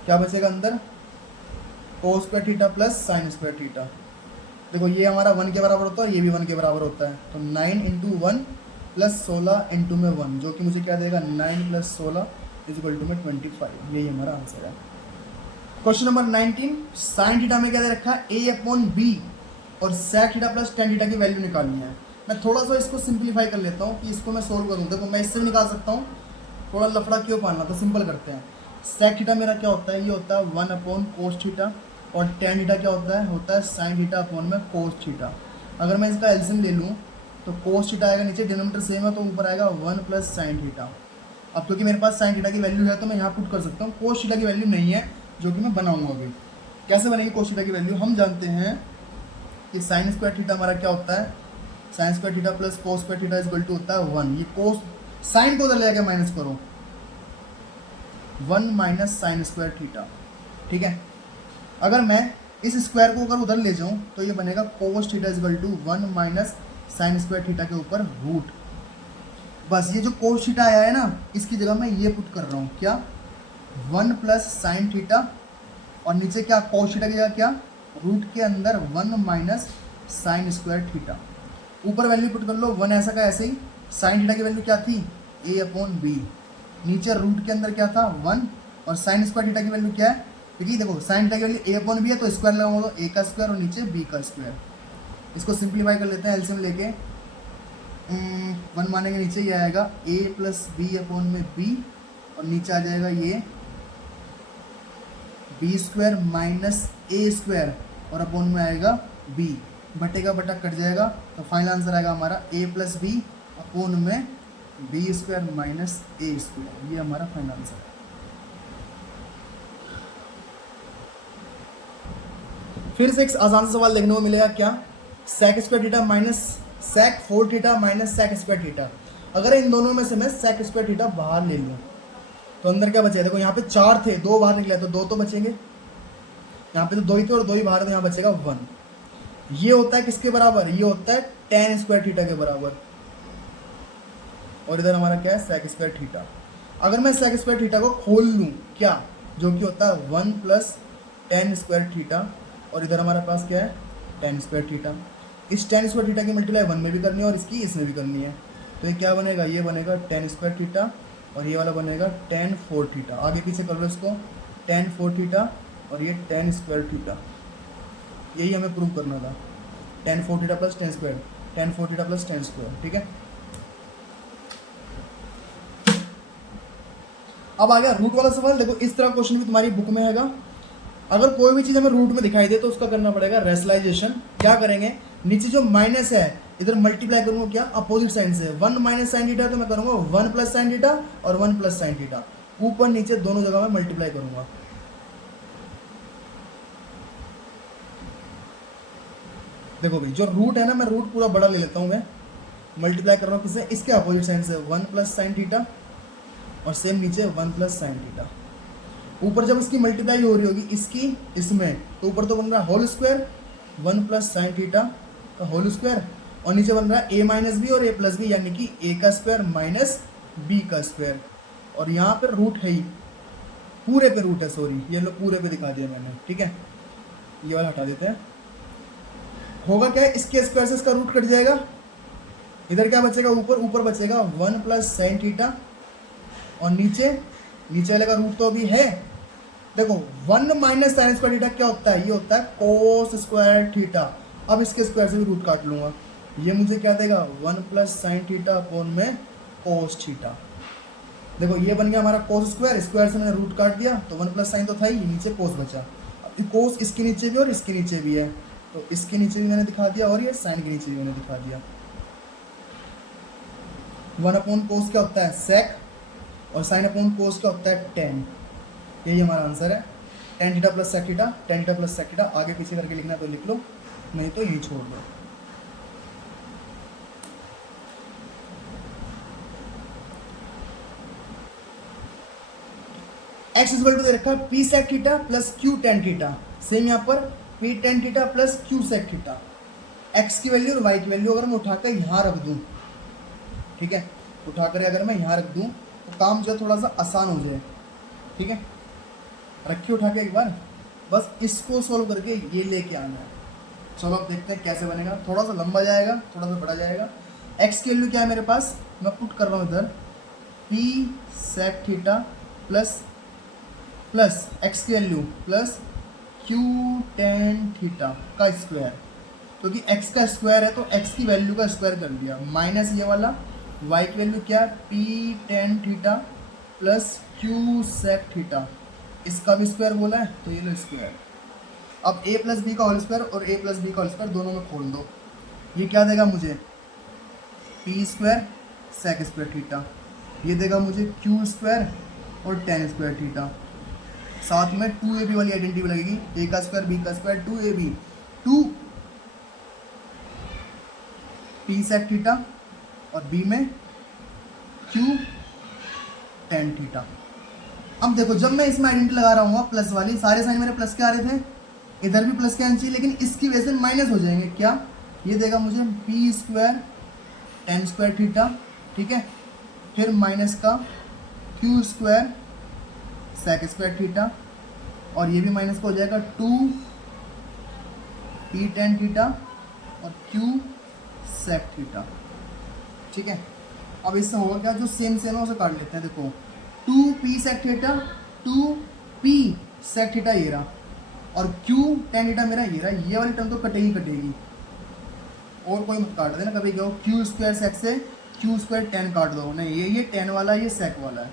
क्या बचेगा अंदर? कोस square theta plus sign square theta. देखो ये हमारा 1 के बराबर होता है और ये भी 1 के बराबर होता है, तो 9 इंटू 1 प्लस 16 इंटू में 1, जो कि मुझे क्या देगा? 9 प्लस 16 इज इक्वल टू में 25। यही हमारा आंसर है। क्वेश्चन नंबर 19, साइन थीटा में क्या दे रखा है? a अपॉन बी और sec theta plus tan theta की वैल्यू निकालनी है। मैं थोड़ा सा इसको सिंप्लीफाई कर लेता हूँ कि इसको मैं सोल्व करूँ। देखो मैं इससे भी निकाल सकता हूँ, थोड़ा लफड़ा क्यों पालना, तो सिंपल करते हैं। सेक थीटा मेरा क्या होता है? ये होता है 1 अपॉन कोस थीटा, और टेन थीटा क्या होता है साइन थीटा अपॉन में कोस थीटा। अगर मैं इसका एलसीएम ले लूँ तो कोस थीटा आएगा, नीचे डिनोमिनेटर सेम है तो ऊपर आएगा 1 प्लस साइन थीटा। अब क्योंकि मेरे पास साइन थीटा की वैल्यू है तो मैं यहाँ पुट कर सकता हूँ। कोस थीटा की वैल्यू नहीं है, जो कि मैं बनाऊँगा अभी। कैसे बनेगी कोस थीटा की वैल्यू? हम जानते हैं कि साइन स्क्वायर थीटा हमारा क्या होता है? Sine square theta plus cos square theta is equal to होता है 1। ये कोस साइन को उधर ले जाकर माइनस करो, 1 माइनस साइन स्क्वायर थीटा। ठीक है, अगर मैं इस स्क्वायर को अगर उधर ले जाऊं तो ये बनेगा cos theta is equal to 1 minus sine square theta के ऊपर रूट। बस ये जो कोस थीटा आया है ना, इसकी जगह मैं ये पुट कर रहा हूँ। क्या? 1 प्लस साइन थीटा, और नीचे क्या? कोस थीटा की जगह क्या? रूट के अंदर 1 माइनस साइन स्क्वायर थीटा। ऊपर वैल्यू पुट कर लो, 1 ऐसा का ऐसे ही साइन थीटा की वैल्यू क्या थी, ए अपॉन बी, नीचे रूट के अंदर क्या था 1, और साइन स्क्वायर थीटा की वैल्यू क्या है, क्योंकि देखो साइन थीटा की वैल्यू ए अपॉन बी है तो स्क्वायर लगाओ तो ए का स्क्वायर और नीचे बी का स्क्वायर। इसको सिंप्लीफाई कर लेते हैं एलसीएम लेके, 1 मानेंगे नीचे ये आएगा ए प्लस बी अपॉन में बी, और नीचे आ जाएगा ये बी स्क्वायर माइनस ए स्क्वायर, और अपॉन में आएगा बी, बटे का बटा कट जाएगा, तो फाइनल आंसर आएगा हमारा ए प्लस बी अपॉन में बी स्क्वायर माइनस ए स्क्वायर। ये हमारा फाइनल आंसर है। फिर से एक आसान सा सवाल देखने को मिलेगा, क्या sec square theta minus sec 4 theta minus sec square theta, अगर इन दोनों में से मैं सेक स्क्वायर थीटा बाहर ले लूँ तो अंदर क्या बचेगा, देखो यहाँ पे 4 थे, 2 बाहर निकले तो 2 तो बचेंगे, यहाँ पे तो 2 ही थे और 2 ही बाहर, तो यहाँ बचेगा 1। ये होता है किसके बराबर, ये होता है tan स्क्वायर थीटा के बराबर, और इधर हमारा क्या है सेक स्क्वायर थीटा। अगर मैं सेक स्क्वायर थीटा को खोल लूँ क्या, जो कि होता है 1 प्लस tan स्क्वायर थीटा, और इधर हमारे पास क्या है tan स्क्वायर थीटा। इस tan स्क्वायर थीटा की मल्टीप्लाई 1 में भी करनी है और इसकी इसमें भी करनी है, तो ये क्या बनेगा, ये बनेगा tan स्क्वायर थीटा, और ये वाला बनेगा tan 4 थीटा। आगे पीछे कर लो इसको, tan 4 थीटा और ये tan स्क्वायर थीटा, यही हमें प्रूव करना था, tan 4 theta plus tan square, tan 4 theta plus tan square. ठीक है, अब आ गया रूट वाला सवाल। देखो इस तरह क्वेश्चन भी तुम्हारी बुक में हैगा, अगर कोई भी चीज़ हमें रूट में दिखाई दे तो उसका करना पड़ेगा रेशनलाइजेशन। क्या करेंगे, नीचे जो माइनस है इधर मल्टीप्लाई करूंगा क्या अपोजिट साइन से, 1 माइनस साइन थीटा तो मैं करूंगा 1 प्लस साइन थीटा और 1 प्लस साइन थीटा, ऊपर नीचे दोनों जगह में मल्टीप्लाई करूंगा। देखो भाई जो रूट है ना, मैं रूट पूरा बड़ा ले लेता हूं, मैं मल्टीप्लाई कर रहा हूँ किससे, इसके अपोजिट साइन से 1 प्लस साइन थीटा, और सेम नीचे 1 प्लस साइन थीटा। ऊपर जब इसकी मल्टीप्लाई हो रही होगी इसकी इसमें, तो ऊपर तो बन रहा है whole square 1 plus sine theta का होल स्क्वायर, और नीचे बन रहा है ए माइनस बी और ए प्लस बी, यानी कि ए का स्क्वायर माइनस बी का स्क्वायर, और यहाँ पर रूट है ही, पूरे पे रूट है, सॉरी ये लो पूरे पे दिखा दिया मैंने। ठीक है, ये वाला हटा देते हैं। होगा क्या है, इसके स्क्वायर से इसका रूट कट जाएगा, इधर क्या बचेगा, ऊपर बचेगा 1 प्लस साइन थीटा, और नीचे वाले का रूट तो अभी है। देखो 1 माइनस साइन स्क्वायर थीटा क्या होता है, ये होता है कोस स्क्वायर थीटा। अब इसके स्क्वायर से भी रूट काट लूंगा, ये मुझे क्या देगा 1 प्लस साइन थीटा अपॉन में कोस थीटा। देखो ये बन गया हमारा कोस स्क्वायर, स्क्वायर से मैंने रूट काट दिया तो 1 प्लस साइन तो था ही, नीचे कोस बचा। अब कोस इसके नीचे भी और इसके नीचे भी है, तो इसके नीचे भी मैंने दिखा दिया और ये साइन के नीचे भी मैंने दिखा दिया। 1 अपॉन कोस क्या होता है सेक, और साइन अपॉन कोस क्या होता है tan। यही हमारा आंसर है, tan theta plus sec theta, tan theta plus sec theta. आगे पीछे करके लिखना तो लिख लो, नहीं तो यही छोड़ दो। x इक्वल टू दे रखा है p sec theta plus q tan theta, same यहाँ पर p tan theta plus q sec theta. x की वैल्यू और y की वैल्यू अगर मैं उठाकर यहाँ रख दूँ, ठीक है, उठाकर अगर मैं यहाँ रख दूँ तो काम जो है थोड़ा सा आसान हो जाए। ठीक है, रखिए उठा के एक बार, बस इसको सॉल्व करके ये लेके आना है। चलो अब देखते हैं कैसे बनेगा, थोड़ा सा लंबा जाएगा थोड़ा सा बड़ा जाएगा। x की वैल्यू क्या है मेरे पास, मैं पुट कर रहा हूँ इधर p sec theta plus x की value plus q tan theta का स्क्वायर, क्योंकि x का स्क्वायर है तो x की वैल्यू का स्क्वायर कर दिया, माइनस ये वाला y की वैल्यू क्या है p tan theta plus q sec theta, इसका भी स्क्वायर बोला है तो ये लो स्क्वायर। अब a प्लस बी का होल स्क्वायर और a प्लस बी का होल स्क्वायर दोनों में खोल दो, ये क्या देगा मुझे p square sec square theta, ये देगा मुझे q स्क्वायर और tan स्क्वायर थीटा, साथ में 2ab वाली आइडेंटिटी लगेगी, a का स्क्वायर b का square 2ab, 2 p sec theta और b में q tan थीटा। अब देखो जब मैं इसमें आइडेंटिटी लगा रहा हूँ प्लस वाली, सारे साइन मेरे प्लस के आ रहे थे, इधर भी प्लस के आने चाहिए, लेकिन इसकी वजह से माइनस हो जाएंगे। क्या ये देगा मुझे p square tan square theta, ठीक है, फिर माइनस का q square sec square theta, और ये भी माइनस का हो जाएगा 2 p tan थीटा और q सेक थीटा। ठीक है, अब इससे होगा क्या, जो सेम सेम है उसे काट लेते हैं। देखो 2p sec theta 2p sec theta ये रहा, और q tan थीटा मेरा ये रहा। ये वाली टर्म तो कटेगी कटेगी, और कोई मत काट देना कभी क्या, क्यू स्क्वायर सेक से क्यू स्क्वायर टेन काट दो, नहीं ये टेन वाला ये सेक वाला है।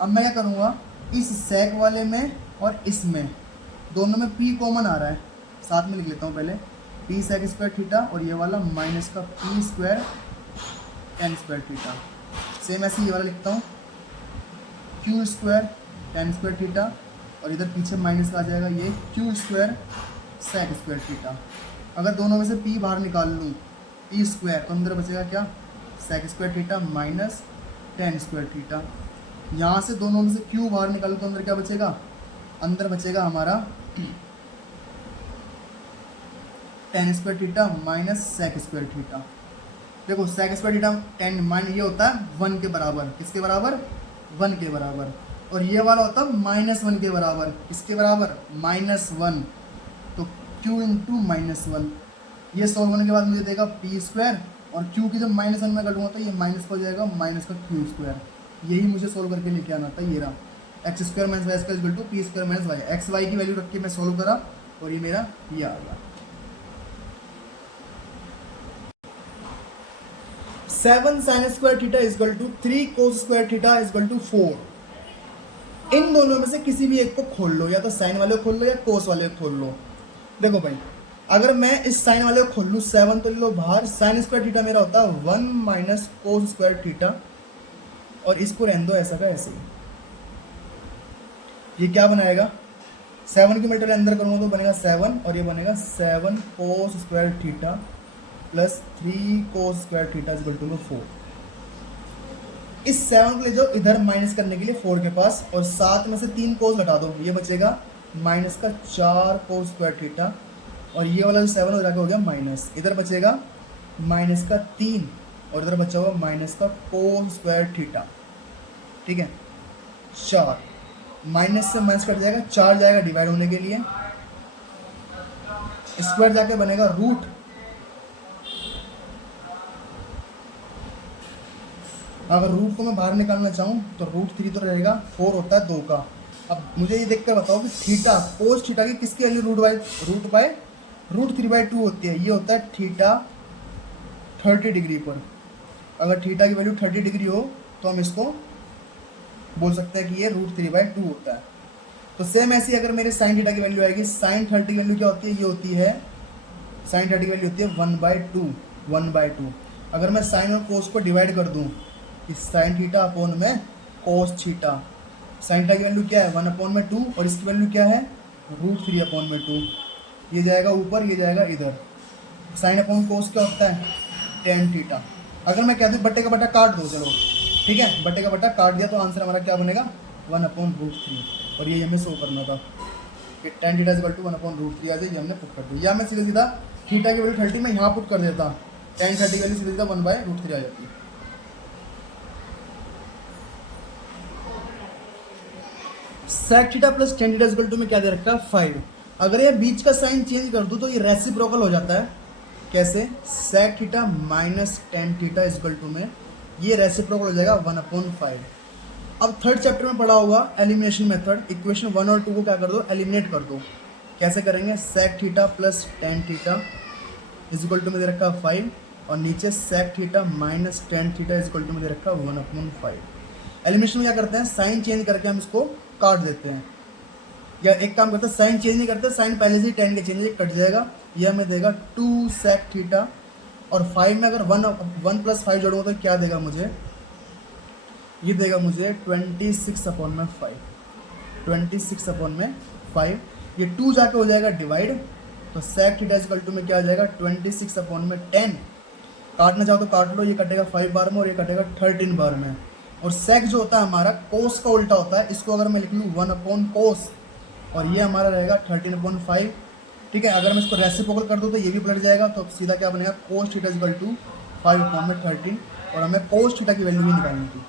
अब मैं क्या करूँगा, इस सेक वाले में और इसमें दोनों में p कॉमन आ रहा है, साथ में लिख लेता हूँ पहले, p सेक स्क्वायर थीटा और ये वाला माइनस का p square tan square theta. Same ऐसे ये वाला लिखता हूँ, q square tan square theta, और इधर पीछे माइनस का आ जाएगा ये q square sec square theta. अगर दोनों में से p बाहर निकाल लूँ, p स्क्वायर, तो अंदर बचेगा क्या, sec square theta minus tan square theta. यहाँ से दोनों में से q बाहर निकालूँ तो अंदर क्या बचेगा, अंदर बचेगा हमारा tan square theta minus sec square theta. देखो sec square theta tan minus ये होता है 1 के बराबर, किसके बराबर, 1 के बराबर, और ये वाला होता है -1 के बराबर, किसके बराबर, -1। तो q इंटू -1, ये सॉल्व होने के बाद मुझे देगा p स्क्वायर, और q की जब -1 में कटूंगा तो ये माइनस हो जाएगा, माइनस का q स्क्वायर। यही मुझे सॉल्व करके लेके आना था, ये रहा x square minus y square equal to p square minus y. X y की वैल्यू रख के मैं सॉल्व करा, और ये मेरा ये आ गया। 7 sine square theta equal to 3 cos square theta equal to 4। इन दोनों में से किसी भी एक को खोल लो, या तो साइन वाले को खोल लो या कोस वाले को खोल लो। देखो भाई, अगर मैं इस साइन वाले को खोल लूँ 7 तो ले लो बाहर, साइन स्क्वायर थीटा मेरा होता है 1 माइनस कोस स्क्वायर थीटा, और इसको रहने दो ऐसा का ऐसे ही। ये क्या बनाएगा, 7 की मल्टीप्लाई अंदर करूँगा तो बनेगा 7, और ये बनेगा 7 cos square theta plus 3 cos square theta equal to 4। इस 7 को ले जाओ इधर माइनस करने के लिए 4 के पास, और 7 में से 3 कोस घटा दो, ये बचेगा माइनस का 4 कोस स्क्वायर थीटा, और ये वाला जो 7 हो जाके हो गया माइनस, इधर बचेगा माइनस का 3, और इधर बचा हुआ माइनस का कोस स्क्वायर थीटा। ठीक है, 4 माइनस से माइनस कट जाएगा, 4 जाएगा डिवाइड होने के लिए, स्क्वायर जाके बनेगा रूट, अगर रूट को मैं बाहर निकालना चाहूँ तो √3 तो रहेगा, 4 होता है 2 का। अब मुझे ये देख कर बताओ कि थीटा कोस थीटा की किसकी वैल्यू √3/2 होती है, ये होता है थीटा 30 डिग्री पर। अगर थीटा की वैल्यू 30 डिग्री हो तो हम इसको बोल सकते हैं कि ये √3/2 होता है। तो सेम ऐसी अगर मेरे साइन थीटा की वैल्यू आएगी, साइन 30 की वैल्यू क्या होती है, ये होती है साइन 30 की वैल्यू होती है 1/2। अगर मैं साइन और कोस को डिवाइड कर दूँ, इस साइन थीटा अपॉन में कोस थीटा, साइन थीटा की वैल्यू क्या है 1/2, और इसकी वैल्यू क्या है √3/2। ये जाएगा ऊपर, ये जाएगा इधर। साइन अपॉन कोस क्या होता है टेन थीटा। अगर मैं कहती हूँ बट्टे का बट्टा काट दो, चलो ठीक है, बट्टे का बट्टा काट दिया तो आंसर हमारा क्या बनेगा 1/√3, और ये हमें शो करना था कि टेन थीटा इक्वल टू 1/√3 आ जाए, ये हमने पुट कर दिया। या मैं सीधा सीधा थीटा की वैल्यू 30 में यहाँ पुट कर देता, टेन 30 की वैल्यू सीधा सीधा 1/√3 आ जाती। Sec theta plus tan theta equal to में क्या दे रखा है 5। अगर ये बीच का साइन चेंज कर दूँ तो ये रेसिप्रोकल हो जाता है। कैसे, sec theta minus tan theta equal to में ये रेसिप्रोकल हो जाएगा 1/5। अब थर्ड चैप्टर में पढ़ा होगा एलिमिनेशन मेथड, इक्वेशन 1 और 2 को क्या कर दो, एलिमिनेट कर दो। कैसे करेंगे, sec theta plus tan theta equal to में दे रखा 5, और नीचे sec theta minus tan theta equal to में दे रखा 1/5। एलिमिनेशन में क्या करते हैं, साइन चेंज करके हम इसको काट देते हैं, या एक काम करते हैं साइन चेंज नहीं करते, साइन पहले से ही टेन के चेंज कट जाएगा। ये हमें देगा 2 सेक थीटा, और 5 में अगर 1 + 5 जोड़ूंगा तो क्या देगा मुझे, ये देगा मुझे 26/5। 26/5, ये 2 जाके हो जाएगा डिवाइड, तो सेक थीटा इक्वल टू में क्या आ जाएगा 26/10। काटना चाहो तो काट लो, ये कटेगा 5 बार में और ये कटेगा 13 बार में। और सेक जो होता है हमारा कोस का उल्टा होता है, इसको अगर मैं लिख लूँ 1/cos, और ये हमारा रहेगा 13/5। ठीक है, अगर मैं इसको रेसिप्रोकल कर दूँ तो ये भी पलट जाएगा, तो सीधा क्या बनेगा cos थीटा इक्वल टू 5/13, और हमें cos थीटा की वैल्यू भी निकालनी थी।